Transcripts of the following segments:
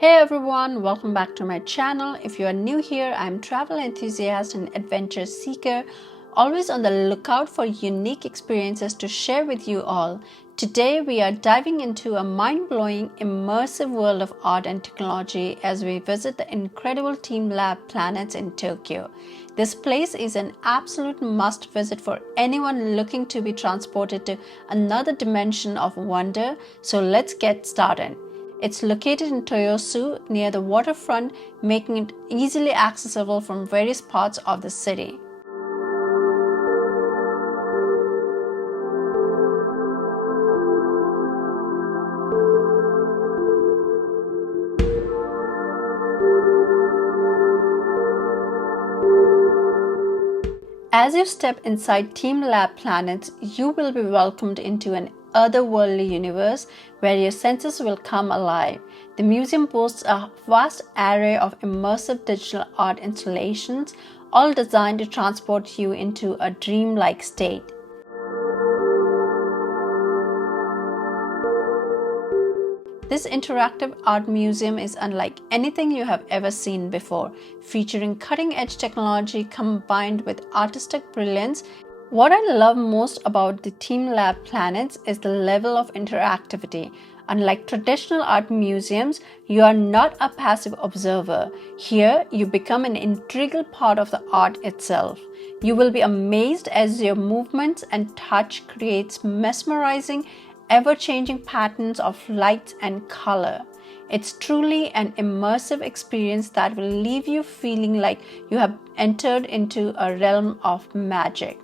Hey everyone, welcome back to my channel. If you are new here, I'm travel enthusiast and adventure seeker, always on the lookout for unique experiences to share with you all. Today we are diving into a mind-blowing, immersive world of art and technology as we visit the incredible TeamLab Planets in Tokyo. This place is an absolute must visit for anyone looking to be transported to another dimension of wonder. So let's get started. It's located in Toyosu near the waterfront, making it easily accessible from various parts of the city. As you step inside TeamLab Planet, you will be welcomed into an otherworldly universe where your senses will come alive. The museum boasts a vast array of immersive digital art installations, all designed to transport you into a dreamlike state. This interactive art museum is unlike anything you have ever seen before, featuring cutting-edge technology combined with artistic brilliance. What I love most about the TeamLab Planets is the level of interactivity. Unlike traditional art museums, you are not a passive observer. Here, you become an integral part of the art itself. You will be amazed as your movements and touch creates mesmerizing, ever-changing patterns of light and color. It's truly an immersive experience that will leave you feeling like you have entered into a realm of magic.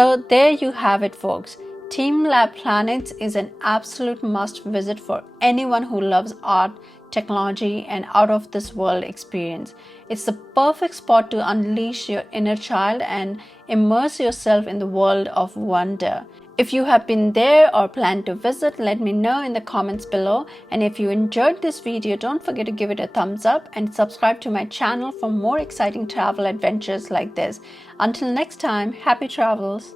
So there you have it, folks. TeamLab Planet is an absolute must visit for anyone who loves art, technology, and out of this world experience. It's the perfect spot to unleash your inner child and immerse yourself in the world of wonder. If you have been there or plan to visit, let me know in the comments below. And if you enjoyed this video, don't forget to give it a thumbs up and subscribe to my channel for more exciting travel adventures like this. Until next time, happy travels!